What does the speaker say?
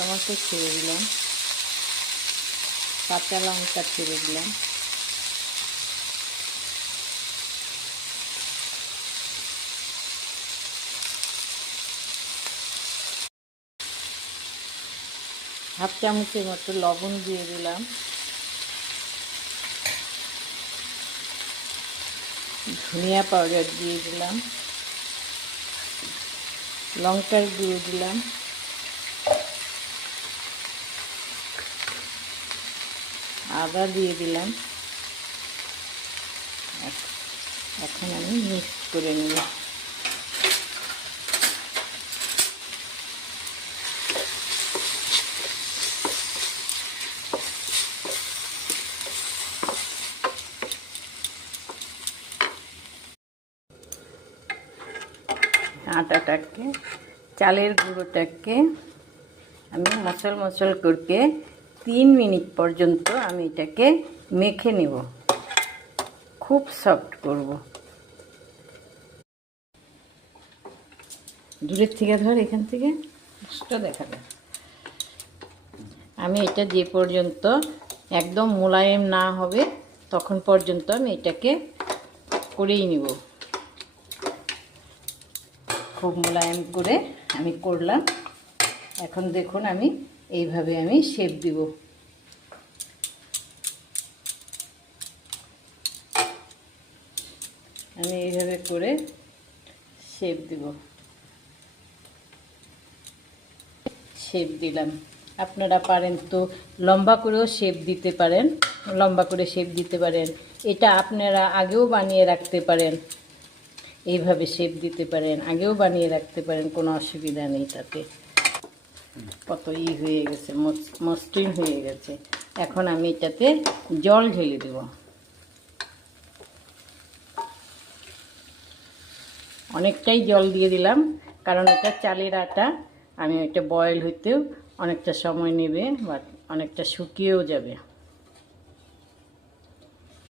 Tomato ছেড়ে দিলাম, কাঁচা লঙ্কা ছেড়ে দিলাম, হাফ চামচের মতো লবণ দিয়ে দিলাম, ধনিয়া পাউডার দিয়ে দিলাম, লঙ্কার গুঁড়ো দিলাম, আদা দিয়ে দিলাম। এখন আমি মিক্স করে নেব। আটাটাকে, চালের গুঁড়োটাকে আমি মশল করকে 3 মিনিট পর্যন্ত আমি এটাকে মেখে নেব, খুব সফট করব। দূরের থেকে ধর, এখান থেকে দেখা যায়। আমি এটা যে পর্যন্ত একদম মোলায়েম না হবে তখন পর্যন্ত আমি এটাকে করেই নিব। খুব মোলায়েম করে আমি করলাম। এখন দেখুন আমি এইভাবে আমি শেপ দিব। আমি এইভাবে করে শেপ দিব। শেপ দিলাম। আপনারা পারেন তো লম্বা করেও শেপ দিতে পারেন, এটা আপনারা আগেও বানিয়ে রাখতে পারেন, এইভাবে শেপ দিতে পারেন, আগেও বানিয়ে রাখতে পারেন, কোনো অসুবিধা নেই তাতে। কত হয়ে গেছে, মসৃণ হয়ে গেছে। এখন আমি এটাতে জল ঢেলে দেব। অনেকটাই জল দিয়ে দিলাম, কারণ এটা চালের আটা, আমি এটা বয়েল হইতেও অনেকটা সময় নেবে বা অনেকটা শুকিয়েও যাবে।